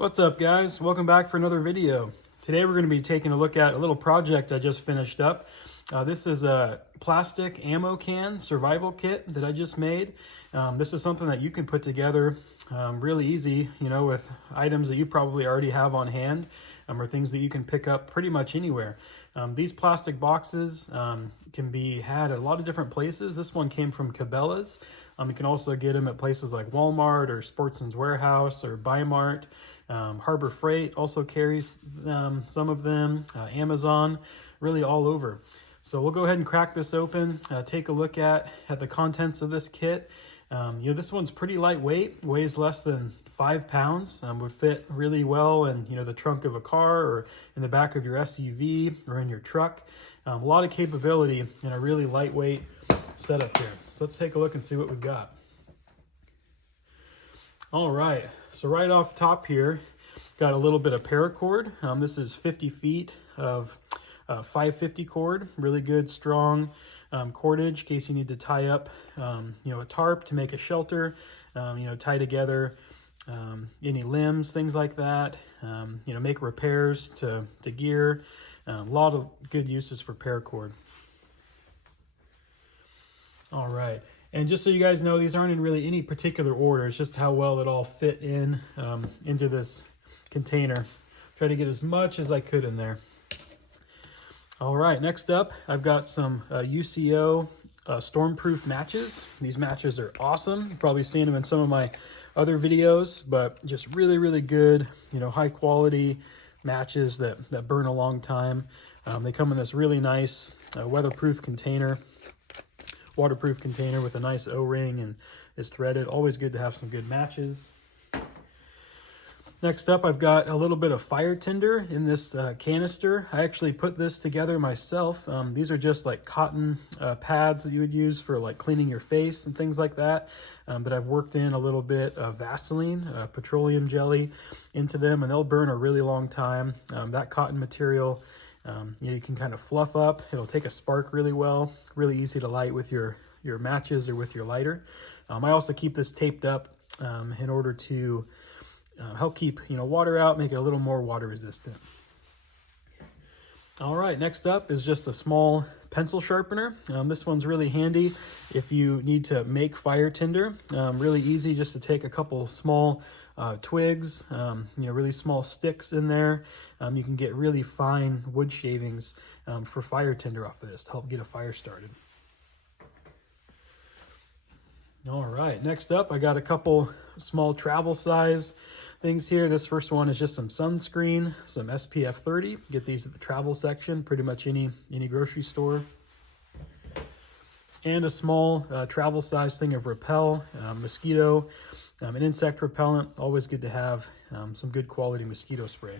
What's up, guys? Welcome back for another video. Today we're going to be taking a look at a little project I just finished up. This is a plastic ammo can survival kit that I just made. This is something that you can put together really easy, with items that you probably already have on hand, or things that you can pick up pretty much anywhere. These plastic boxes can be had at a lot of different places. This one came from Cabela's. You can also get them at places like Walmart or Sportsman's Warehouse or Bi-Mart. Harbor Freight also carries some of them, Amazon, really all over. So we'll go ahead and crack this open, take a look at the contents of this kit. This one's pretty lightweight, weighs less than 5 pounds, would fit really well in the trunk of a car or in the back of your SUV or in your truck. A lot of capability in a really lightweight setup here. So let's take a look and see what we've got. All right, so right off the top here, got a little bit of paracord. This is 50 feet of 550 cord, really good, strong cordage in case you need to tie up, a tarp to make a shelter, tie together any limbs, things like that, make repairs to gear. A lot of good uses for paracord. All right. And just so you guys know, these aren't in really any particular order. It's just how well it all fit in into this container. Try to get as much as I could in there. All right, next up, I've got some UCO stormproof matches. These matches are awesome. You've probably seen them in some of my other videos, but just really, really good, high quality matches that burn a long time. They come in this really nice weatherproof container. Waterproof container with a nice O-ring and is threaded. Always good to have some good matches. Next up, I've got a little bit of fire tinder in this canister. I actually put this together myself. These are just like cotton pads that you would use for like cleaning your face and things like that. But I've worked in a little bit of Vaseline, petroleum jelly into them, and they'll burn a really long time. That cotton material, you can kind of fluff up. It'll take a spark really well. Really easy to light with your matches or with your lighter. I also keep this taped up in order to help keep water out, make it a little more water resistant. All right, next up is just a small pencil sharpener. This one's really handy if you need to make fire tinder. Really easy just to take a couple small twigs, really small sticks in there. You can get really fine wood shavings for fire tinder off of this to help get a fire started. All right, next up, I got a couple small travel size things here. This first one is just some sunscreen, some SPF 30. Get these at the travel section, pretty much any grocery store. And a small travel size thing of Repel, mosquito, an insect repellent. Always good to have some good quality mosquito spray.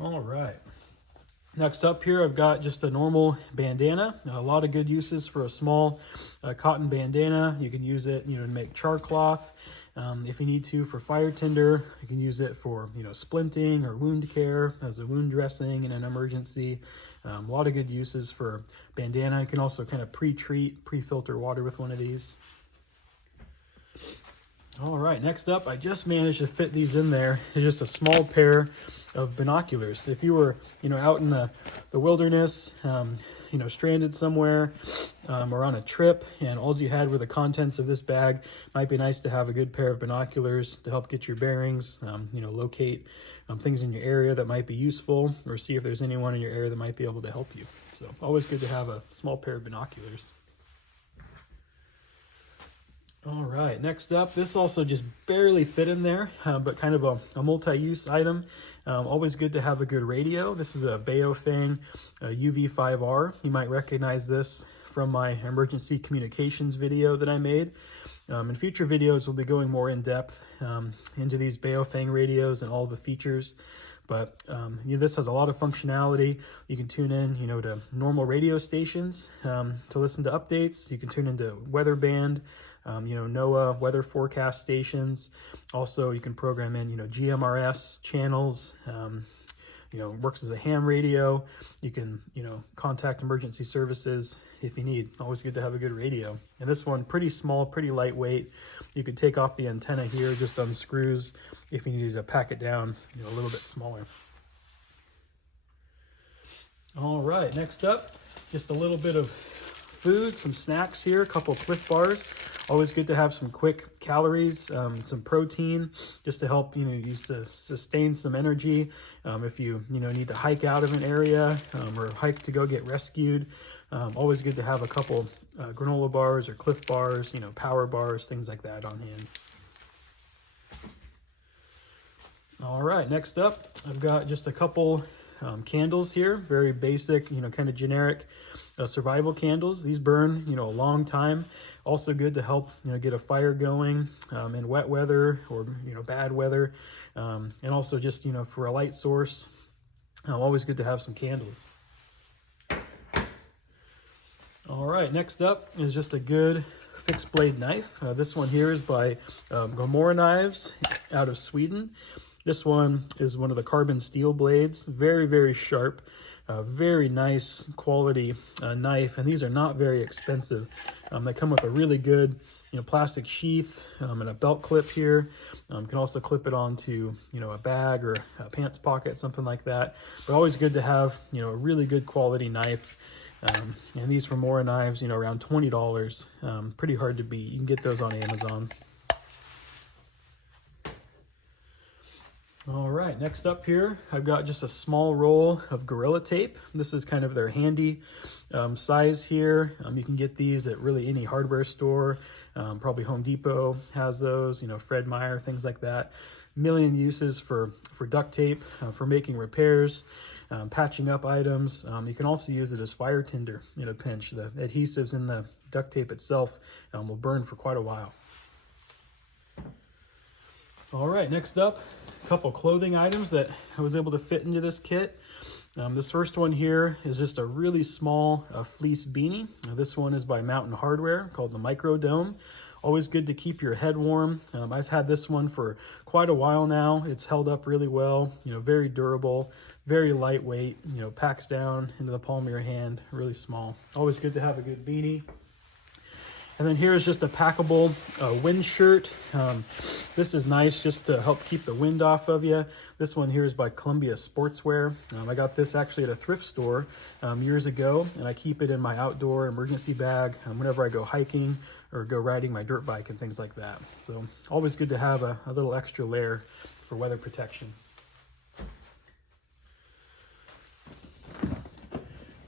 All right. Next up here, I've got just a normal bandana. A lot of good uses for a small cotton bandana. You can use it, to make char cloth. If you need to for fire tinder, you can use it for, splinting or wound care as a wound dressing in an emergency. A lot of good uses for bandana. You can also kind of pre-treat, pre-filter water with one of these. All right, next up, I just managed to fit these in there. It's just a small pair of binoculars. If you were, out in the wilderness, stranded somewhere or on a trip, and all you had were the contents of this bag, might be nice to have a good pair of binoculars to help get your bearings, locate things in your area that might be useful, or see if there's anyone in your area that might be able to help you. So always good to have a small pair of binoculars. All right, next up, this also just barely fit in there, but kind of a multi-use item. Always good to have a good radio. This is a Baofeng UV5R. You might recognize this from my emergency communications video that I made. In future videos, we'll be going more in depth into these Baofeng radios and all the features. But this has a lot of functionality. You can tune in, to normal radio stations to listen to updates. You can tune into weather band, NOAA weather forecast stations. Also, you can program in, GMRS channels, works as a ham radio. You can, contact emergency services if you need. Always good to have a good radio. And this one, pretty small, pretty lightweight. You could take off the antenna here, just unscrews if you needed to pack it down, a little bit smaller. All right, next up, just a little bit of food, some snacks here, a couple Cliff Bars. Always good to have some quick calories, some protein, just to help use to sustain some energy. If you need to hike out of an area or hike to go get rescued, always good to have a couple granola bars or Cliff Bars, power bars, things like that on hand. All right, next up, I've got just a couple candles here, very basic, kind of generic survival candles. These burn, a long time. Also good to help, get a fire going in wet weather or, bad weather. And also just, for a light source, always good to have some candles. All right, next up is just a good fixed blade knife. This one here is by Gomorrah Knives out of Sweden. This one is one of the carbon steel blades, very, very sharp, very nice quality knife, and these are not very expensive. They come with a really good, plastic sheath and a belt clip here. You can also clip it onto, a bag or a pants pocket, something like that. But always good to have, a really good quality knife. And these from Gomorrah Knives, around $20. Pretty hard to beat. You can get those on Amazon. All right, next up here, I've got just a small roll of Gorilla Tape. This is kind of their handy size here. You can get these at really any hardware store. Probably Home Depot has those, Fred Meyer, things like that. Million uses for duct tape, for making repairs, patching up items. You can also use it as fire tinder in a pinch. The adhesives in the duct tape itself will burn for quite a while. All right, next up, a couple clothing items that I was able to fit into this kit. This first one here is just a really small fleece beanie. This one is by Mountain Hardware, called the Micro Dome. Always good to keep your head warm. I've had this one for quite a while now. It's held up really well, very durable, very lightweight, packs down into the palm of your hand, really small. Always good to have a good beanie. And then here is just a packable wind shirt. This is nice just to help keep the wind off of you. This one here is by Columbia Sportswear. I got this actually at a thrift store years ago, and I keep it in my outdoor emergency bag whenever I go hiking or go riding my dirt bike and things like that. So always good to have a little extra layer for weather protection.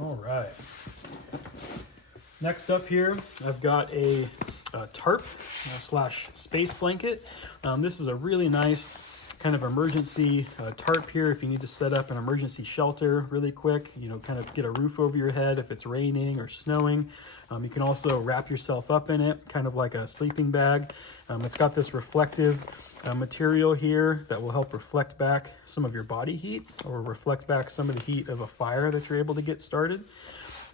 All right. Next up here, I've got a tarp slash space blanket. This is a really nice kind of emergency tarp here if you need to set up an emergency shelter really quick, kind of get a roof over your head if it's raining or snowing. You can also wrap yourself up in it, kind of like a sleeping bag. It's got this reflective material here that will help reflect back some of your body heat or reflect back some of the heat of a fire that you're able to get started.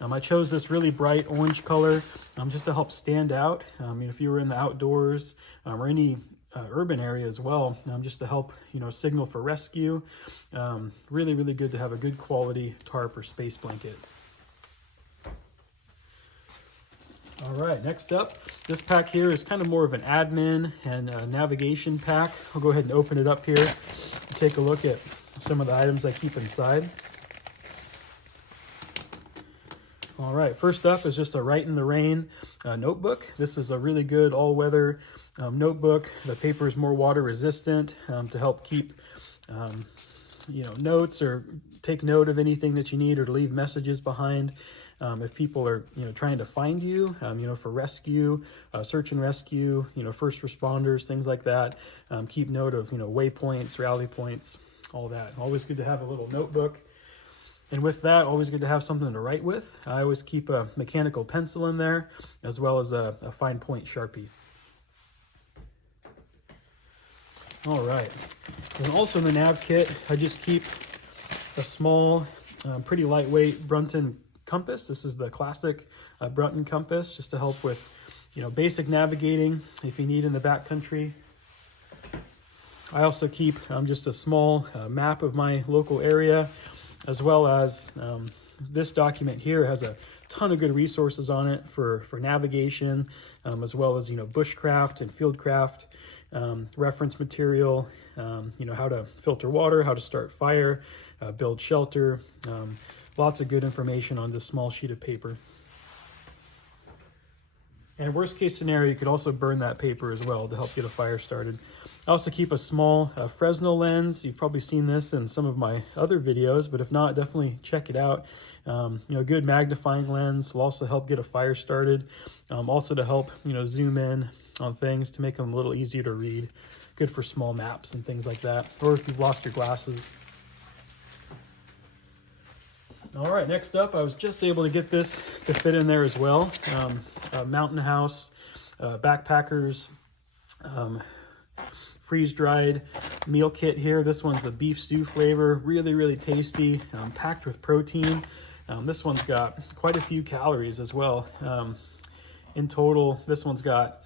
I chose this really bright orange color just to help stand out. If you were in the outdoors or any urban area as well, just to help signal for rescue. Really, really good to have a good quality tarp or space blanket. All right, next up, this pack here is kind of more of an admin and navigation pack. I'll go ahead and open it up here and take a look at some of the items I keep inside. All right, first up is just a Write in the Rain notebook. This is a really good all-weather notebook. The paper is more water resistant to help keep notes or take note of anything that you need or to leave messages behind. If people are trying to find you, for rescue, search and rescue, first responders, things like that. Keep note of waypoints, rally points, all that. Always good to have a little notebook. And with that, always good to have something to write with. I always keep a mechanical pencil in there, as well as a fine point Sharpie. All right. And also in the nav kit, I just keep a small, pretty lightweight Brunton compass. This is the classic Brunton compass, just to help with, basic navigating if you need in the backcountry. I also keep just a small map of my local area, as well as this document here has a ton of good resources on it for navigation, as well as, bushcraft and fieldcraft, reference material, how to filter water, how to start fire, build shelter, lots of good information on this small sheet of paper. And worst case scenario, you could also burn that paper as well to help get a fire started. I also keep a small Fresnel lens. You've probably seen this in some of my other videos, but if not, definitely check it out. A good magnifying lens will also help get a fire started. Also to help, zoom in on things to make them a little easier to read. Good for small maps and things like that, or if you've lost your glasses. All right, next up, I was just able to get this to fit in there as well. A Mountain House, Backpackers, freeze-dried meal kit here. This one's a beef stew flavor, really, really tasty, packed with protein. This one's got quite a few calories as well. In total, this one's got,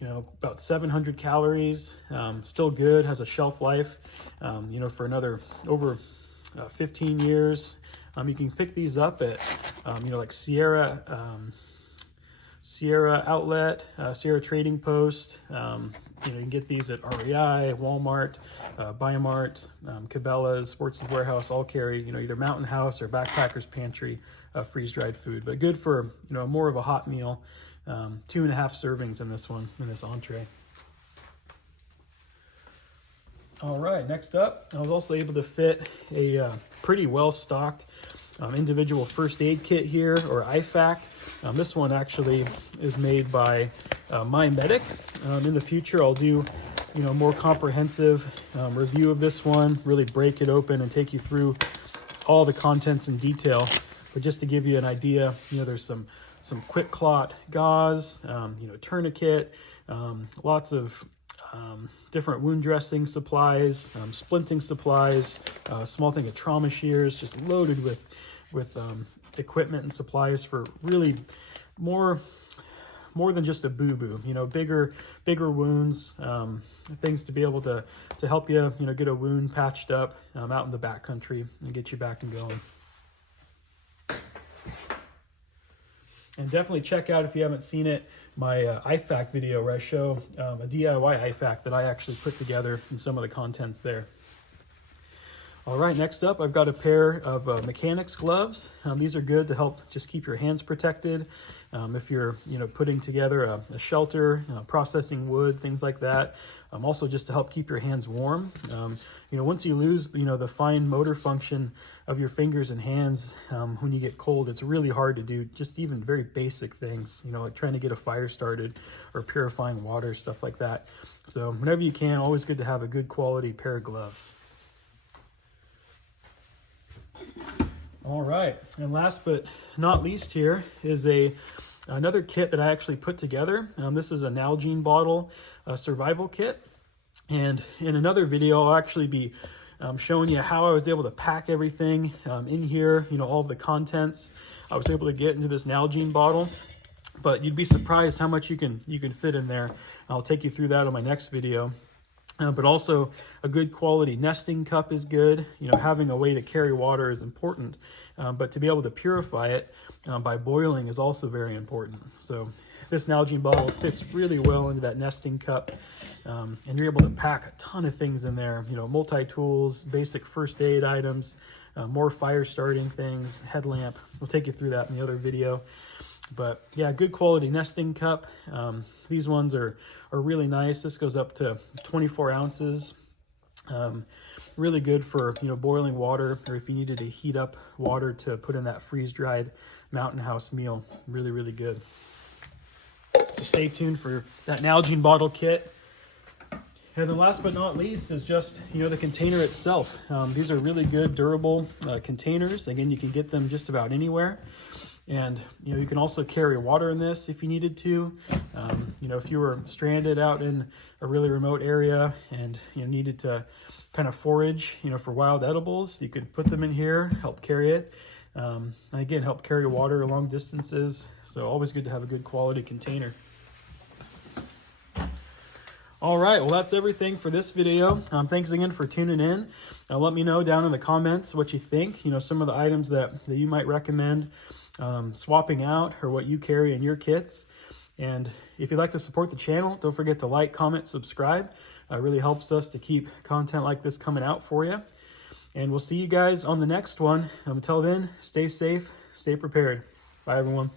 about 700 calories, still good, has a shelf life, for another over 15 years. You can pick these up at, like Sierra Outlet, Sierra Trading Post. You can get these at REI, Walmart, Biomart, Cabela's, Sports & Warehouse, all carry, either Mountain House or Backpackers Pantry freeze-dried food. But good for, more of a hot meal. 2.5 servings in this one, in this entree. All right, next up, I was also able to fit a pretty well-stocked individual first aid kit here, or IFAK. This one actually is made by My Medic. In the future, I'll do more comprehensive review of this one, really break it open and take you through all the contents in detail. But just to give you an idea, there's some quick clot gauze, tourniquet, lots of different wound dressing supplies, splinting supplies, small thing of trauma shears, just loaded with equipment and supplies for really more than just a boo-boo, bigger wounds, things to be able to help you, get a wound patched up out in the backcountry and get you back and going. And definitely check out, if you haven't seen it, my IFAK video where I show a DIY IFAK that I actually put together and some of the contents there. All right, next up, I've got a pair of mechanics gloves. These are good to help just keep your hands protected. If you're, putting together a shelter, processing wood, things like that. Also just to help keep your hands warm. Once you lose, the fine motor function of your fingers and hands, when you get cold, it's really hard to do just even very basic things, like trying to get a fire started or purifying water, stuff like that. So whenever you can, always good to have a good quality pair of gloves. All right, and last but not least here is another kit that I actually put together. This is a Nalgene bottle survival kit. And in another video, I'll actually be showing you how I was able to pack everything in here, all of the contents I was able to get into this Nalgene bottle. But you'd be surprised how much you can fit in there. I'll take you through that on my next video. But also a good quality nesting cup is good. Having a way to carry water is important, but to be able to purify it by boiling is also very important. So this Nalgene bottle fits really well into that nesting cup, and you're able to pack a ton of things in there. Multi-tools, basic first aid items, more fire starting things, headlamp. We'll take you through that in the other video. But yeah, good quality nesting cup. These ones are really nice. This goes up to 24 ounces. Really good for, boiling water, or if you needed to heat up water to put in that freeze-dried Mountain House meal. Really, really good. So stay tuned for that Nalgene bottle kit. And then last but not least is just, the container itself. These are really good, durable containers. Again, you can get them just about anywhere. And, you can also carry water in this if you needed to. If you were stranded out in a really remote area and, needed to kind of forage, for wild edibles, you could put them in here, help carry it. And again, help carry water long distances. So always good to have a good quality container. All right, well, that's everything for this video. Thanks again for tuning in. Let me know down in the comments what you think, some of the items that you might recommend swapping out or what you carry in your kits. And if you'd like to support the channel, don't forget to like, comment, subscribe. It really helps us to keep content like this coming out for you. And we'll see you guys on the next one. Until then, stay safe, stay prepared. Bye, everyone.